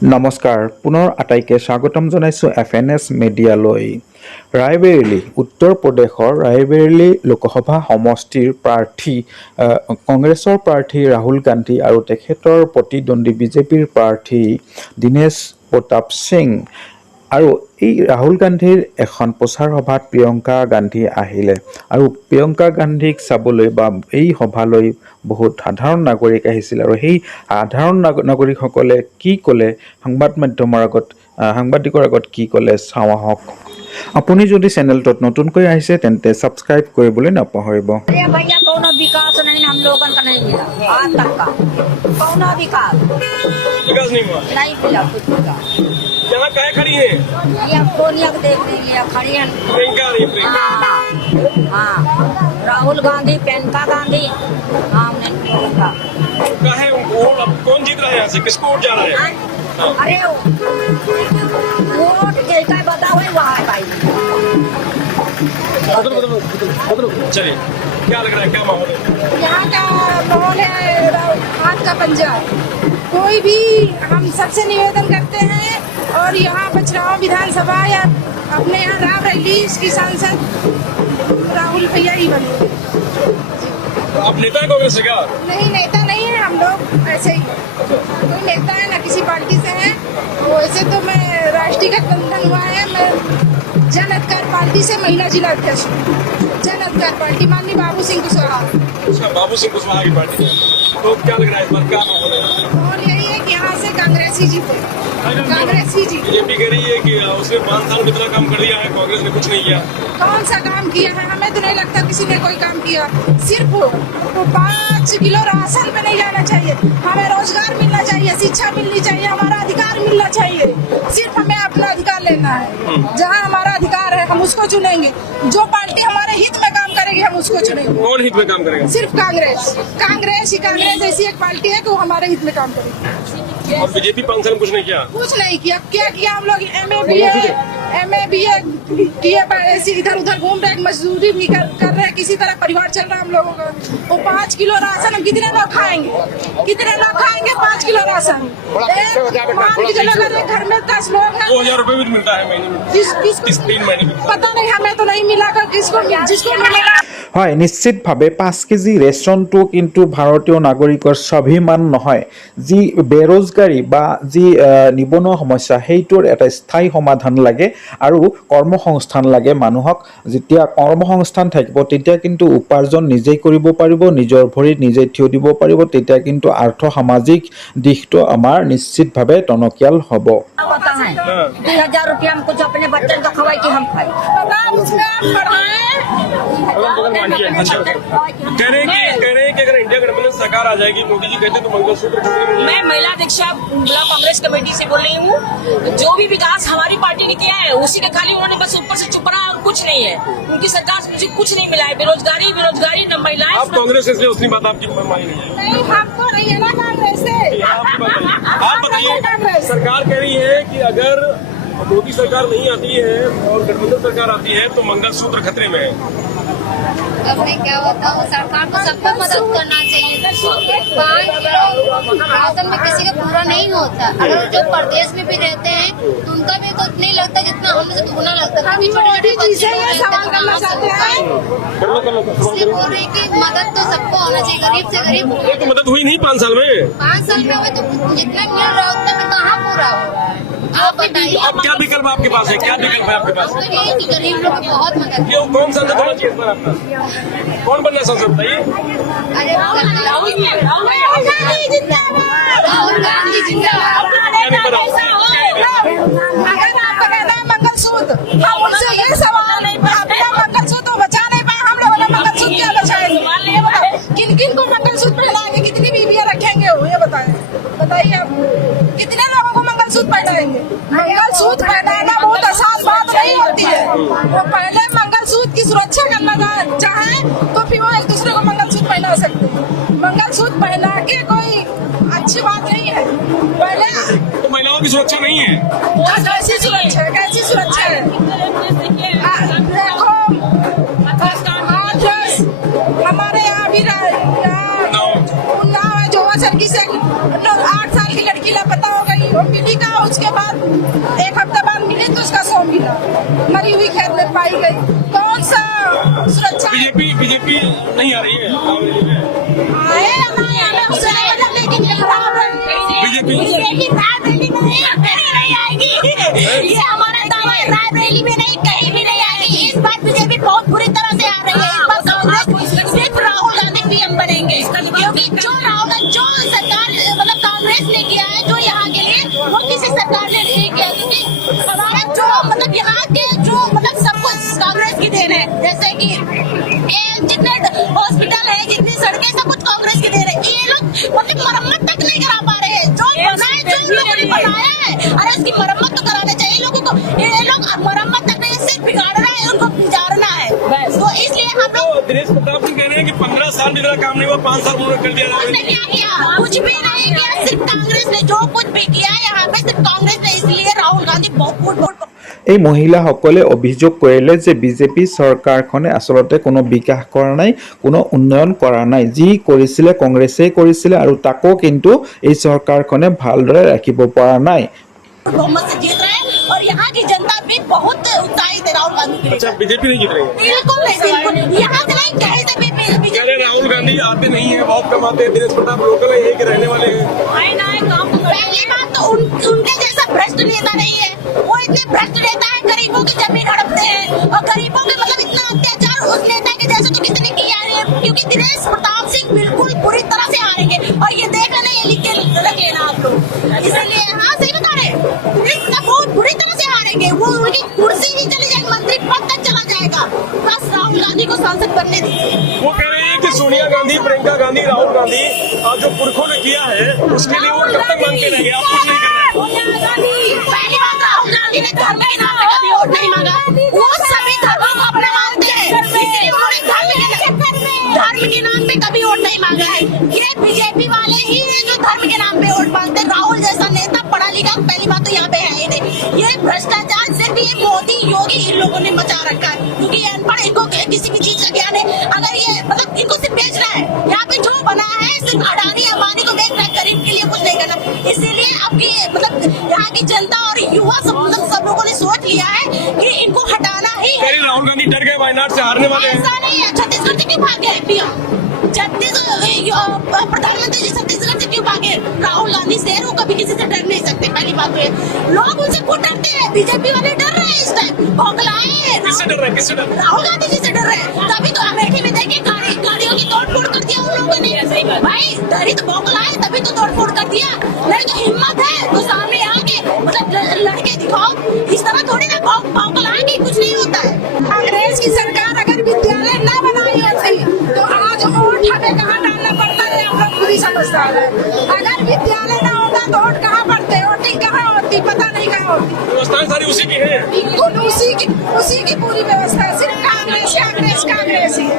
নমস্কাৰ পুনৰ আটাইকে স্বাগতম জনাইছোঁ FNS মিডিয়ালৈ। ৰায়বেৰেলী উত্তৰ প্ৰদেশৰ ৰায়বেৰেলী লোকসভা সমষ্টিৰ প্ৰাৰ্থী কংগ্ৰেছৰ প্ৰাৰ্থী ৰাহুল গান্ধী আৰু তেখেতৰ প্ৰতিদ্বন্দ্বী বিজেপিৰ প্ৰাৰ্থী দীনেশ প্ৰতাপ সিং আৰু এই ৰাহুল গান্ধীৰ এখন প্ৰচাৰ সভাত প্ৰিয়ংকা গান্ধী আহিলে আৰু প্ৰিয়ংকা গান্ধীক চাবলৈ বা এই সভালৈ বহুত সাধাৰণ নাগৰিক আহিছিল আৰু সেই সাধাৰণ নাগৰিকসকলে কি ক'লে সাংবাদিকৰ আগত কি ক'লে চাওঁ আহক। আপুনি যদি চেনেলটোত নতুনকৈ আহিছে তেন্তে সাবস্ক্ৰাইব কৰিবলৈ নাপাহৰিব। भैया कौन विकास नहीं हम लोगन का नहीं मिला आज तक का कौन विकास नहीं हुआ। नहीं मिला कुछ विकास। यहाँ काहे खड़ी है? ये सोनिया को देख लीजिए खड़ी है। प्रियंका आ रही है, प्रियंका। हाँ राहुल गांधी प्रियंका गांधी हाँ प्रियंका काहे वोट अब कौन जीत रहा है यहाँ से? किसको वोट जा रहा है? अरे वोट कैसा बताओ वहाँ है भाई। चलिए क्या लग रहा है, क्या माहौल है? यहाँ का माहौल है आज का पंजाब। कोई भी हम सबसे निवेदन करते हैं और यहाँ बछरावा विधानसभा या अपने यहाँ रायबरेली की सांसद राहुल भैया ही बने। आप नेता है कांग्रेस से क्या? नहीं नेता नहीं है हम लोग ऐसे ही कोई नेता है ना किसी पार्टी से है। वैसे तो मैं राष्ट्रीय गठबंधन हुआ है, मैं जन अधिकार पार्टी से महिला जिला अध्यक्ष हूँ। जन अधिकार पार्टी माननीय बाबू सिंह कुशवाहा। अच्छा, बाबू सिंह कुशवाहा की पार्टी है। तो क्या लग रहा है इस बार, क्या माहौल है? और यही है कि यहाँ से कांग्रेस ही जीते, कांग्रेस ही जीते। बीजेपी कह रही है कि उसने 5 साल में इतना काम कर दिया है, कांग्रेस ने कुछ नहीं किया। कौन सा काम किया है? हमें तो नहीं लगता किसी ने कोई काम किया। सिर्फ 5 किलो राशन पे नहीं जाना चाहिए, हमें रोजगार मिलना चाहिए, शिक्षा मिलनी चाहिए, हमारा अधिकार मिलना चाहिए। सिर्फ हमें अपना अधिकार लेना है, जहाँ हमारा अधिकार है हम उसको चुनेंगे। जो पार्टी हमारे हित में काम करेगी हम उसको चुनेंगे। कौन हित में काम करेगा? सिर्फ कांग्रेस कांग्रेस ऐसी एक पार्टी है कि वो हमारे हित में काम करेगी। और बीजेपी 5 साल में कुछ नहीं किया। कुछ नहीं किया। क्या किया? हम लोग MA BA किए ऐसे इधर उधर घूम रहे, मजदूरी भी कर रहे हैं, किसी तरह परिवार चल रहा है हम लोगों का। वो 5 किलो राशन हम कितने लोग खाएंगे? 5 किलो राशन? घर में 10 लोग हैं, 2000 रुपए भी मिलता है महीने में। किसको 3 महीने में पता नहीं, हमें तो नहीं मिला कर जिसको मिला। হয়, নিশ্চিতভাৱে 5 কেজি ৰেচনটো কিন্তু ভাৰতীয় নাগৰিকৰ স্বাভিমান নহয়। যি বেৰোজগাৰী বা যি নিবনুৱা সমস্যা সেইটোৰ এটা স্থায়ী সমাধান লাগে আৰু কৰ্মসংস্থান লাগে মানুহক। যেতিয়া কৰ্মসংস্থান থাকিব তেতিয়া কিন্তু উপাৰ্জন নিজেই কৰিব পাৰিব, নিজৰ ভৰিত নিজেই থিয় দিব পাৰিব, তেতিয়া কিন্তু আৰ্থ সামাজিক দিশটো আমাৰ নিশ্চিতভাৱে টনকিয়াল হ'ব। 2000 रुपया हम कुछ अपने बच्चों को खवाई कि हम खाए। अच्छा, कह रहे हैं कि अगर इंडिया गठबंधन सरकार आ जाएगी, मोदी जी कहते तो मंगलसूत्र मैं महिला अध्यक्षा ब्लॉक कांग्रेस कमेटी से बोल रही हूँ। जो भी विकास हमारी पार्टी ने किया है उसी के खाली उन्होंने बस ऊपर से चुप रहा और कुछ नहीं है। उनकी सरकार से मुझे कुछ नहीं मिला है। बेरोजगारी न महिलाएं। आप कांग्रेस से उतनी बात आपकी मानी नहीं है। नहीं, हमको नहीं है ना कांग्रेस से। आप बताइए, सरकार कह रही है कि अगर मोदी सरकार नहीं आती है और गठबंधन सरकार आती है तो मंगलसूत्र खतरे में है। अब मैं क्या बताऊँ, सरकार को सबको मदद करना चाहिए। राशन में किसी का पूरा नहीं होता। अगर जो प्रदेश में भी रहते हैं तो उनका भी तो नहीं लगता जितना हम से दुगना लगता है। इसलिए बोल रहे कि मदद तो सबको होना चाहिए, गरीब से गरीब। ये तो मदद हुई नहीं 5 साल में। 5 साल में तो जितना मिल रहा है उतना में कहाँ पूरा हो। आप बताइए, अब क्या विकल्प आपके पास है? क्या विकल्प है आपके पास? तो यही कि गरीब लोग को बहुत मदद। क्यों, कौन सांसद होना चाहिए इस बार आपका? कौन बनना सांसद बताइए? अरे राहुल गांधी जिंदाबाद। अगर आपको कहना है मंगलसूत्र, हम उनसे ये सवाल नहीं, अपना मंगलसूत्र बचा नहीं पाए, हम लोगों ने मंगलसूत्र क्या बचाएंगे? ये बताओ, किन को मंगलसूत्र पहनाएंगे? कितनी बीवियां रखेंगे वो? ये बताइए आप, कितने लोगों को मंगलसूत्र पहनाएंगे? मंगलसूत्र पहनाना बहुत आसान बात नहीं होती है। वो पहले मंगलसूत्र की सुरक्षा करना चाहे तो फिर वो एक दूसरे को मंगलसूत्र पहना सकते हैं। मंगलसूत्र पहना के कोई अच्छी बात नहीं है। पहले तो महिलाओं की सुरक्षा नहीं है। कैसी सुरक्षा है? देखो हमारे यहाँ भी उन्नाव है जो 8 साल की लड़की लापता हो गई, वो मिली का बीजेपी नहीं आ रही है रायबरेली में। आए हमें उससे मतलब लेकिन बीजेपी रायबरेली में नहीं आएगी। ये हमारा दावा है, रायबरेली में नहीं, कहीं भी नहीं आएगी। इस बार बीजेपी बहुत बुरी तरह से आ रही है। इस बार कांग्रेस सिर्फ राहुल गांधी पीएम बनेंगे, क्योंकि जो सरकार मतलब कांग्रेस ने किया है जो यहाँ के लिए, वो किसी सरकार ने नहीं किया। क्योंकि हमारा जो मतलब यहाँ के जो मतलब सब कुछ कांग्रेस की देन है। जैसे कि ये जितने हॉस्पिटल है, जितनी सड़कें, सब कुछ कांग्रेस की देन है। ये लोग मतलब मरम्मत तक नहीं करा पा रहे हैं। जो बनाए, जो इन लोगों ने बनाया है, अरे उसकी मरम्मत तो कराने चाहिए लोगों को। ये लोग मरम्मत तक नहीं, सिर्फ बिगाड़ रहे हैं, उनको बिगाड़ना है। तो इसलिए हम लोग दिनेश प्रताप सिंह कह रहे हैं कि 15 साल में इतना काम नहीं हुआ, 5 साल उन्होंने कर दिया उसने रायबरेली। क्या किया? कुछ भी नहीं किया। सिर्फ कांग्रेस ने जो कुछ भी किया है यहाँ पे, सिर्फ कांग्रेस ने। इसलिए राहुल गांधी बहुत এই মহিলাসকলে অভিযোগ কৰিলে যে বিজেপি চৰকাৰখনে আচলতে কোনো বিকাশ কৰা নাই, কোনো উন্নয়ন কৰা নাই। যি কৰিছিলে কংগ্ৰেছেই কৰিছিলে আৰু তাকো কিন্তু এই চৰকাৰখনে ভালদৰে ৰাখিব পৰা নাই। बहुमत से जीत रहे हैं और यहाँ की जनता भी बहुत उत्साहित है राहुल गांधी के लिए। अच्छा, बीजेपी नहीं जीत रही है। बिल्कुल नहीं, बिल्कुल यहाँ से नहीं, कहीं से भी कह बीजेपी रहे हैं राहुल गांधी आते नहीं है, बहुत कम आते हैं। दिनेश प्रताप लोकल है, यही के रहने वाले हैं। पहली बात तो उनके जैसा भ्रष्ट नेता नहीं है। वो इतने भ्रष्ट नेता है, गरीबों की जमीन हड़पते हैं और गरीबों के मतलब इतना अत्याचार उस नेता के जैसा तो किसी ने किया नहीं है। क्योंकि दिनेश प्रताप सिंह बिल्कुल बुरी तरह से हारेंगे और ये देख लेना, ये लिख के रख लेना आप लोग। इसलिए हाँ, सही बता रहे हैं, दिनेश प्रताप बहुत बुरी तरह से हारेंगे। वो उनकी कुर्सी नहीं चली जाएगी, मंत्री पद तक चला जाएगा। बस राहुल गांधी को सांसद बनने दीजिए। वो कह रहे हैं कि सोनिया गांधी, प्रियंका गांधी, राहुल गांधी जो पुरखों ने किया है उसके लिए वो कब तक मांगते रहेंगे, आप कुछ नहीं कर रहे। पहली बात, राहुल गांधी ने धर्म के नाम पे कभी वोट नहीं मांगा। वो सभी धर्मों को अपना मानते हैं, इसलिए उन्होंने धर्म के नाम पे कभी वोट नहीं मांगा है। ये बीजेपी वाले ही हैं जो धर्म के नाम पे वोट मांगते हैं। राहुल जैसा नेता पढ़ा लिखा पहली बात तो यहाँ पे है ही नहीं। ये भ्रष्टाचार सिर्फ ये मोदी, योगी, इन लोगों ने मचा रखा है। क्योंकि ये अनपढ़, इनको किसी भी चीज का ज्ञान है। अगर ये मतलब इनको सिर्फ बेचना है, यहाँ पे जो बना है सिर्फ अडानी अंबानी को बेचना है, गरीब के लिए कुछ नहीं करना। इसीलिए आपकी मतलब यहाँ की जनता और युवा सब लोगों ने सोच लिया है कि इनको हटाना ही कह है। रही राहुल गांधी डर गए, वायनाड से हारने वाले हैं। ऐसा नहीं है। छत्तीसगढ़ से क्यों भागे पीएम? प्रधानमंत्री जी छत्तीसगढ़ से क्यों भागे? राहुल गांधी से वो कभी किसी से डर नहीं सकते। पहली बात तो ये, लोग उनसे खुद डरते हैं। बीजेपी वाले डर रहे हैं इस टाइम, बौखलाए हैं। किससे डर रहे हैं, किससे डर रहे हैं? राहुल गांधी जी से डर रहे हैं। तभी तो अमेठी में देखिए गाड़ियों की तोड़फोड़ कर दिया उन लोगों ने। भाई डरी तो बौखलाए, तभी तो तोड़फोड़ कर दिया। नहीं तो हिम्मत है तो सामने आके मतलब लड़के दिखाओ। इस तरह थोड़ी ना बौखलाए कि कुछ नहीं होता है। कांग्रेस की सरकार अगर विद्यालय न बनाई होती तो आज वोट हमें कहाँ डालना पड़ता है, हम लोग पूरी समझदार है। अगर विद्यालय न होता तो वोट कहाँ पड़ते, वोटिंग कहाँ होती, पता नहीं कहाँ होती। व्यवस्थाएं सारी उसी की है। बिल्कुल उसी की पूरी व्यवस्था, सिर्फ कांग्रेस ही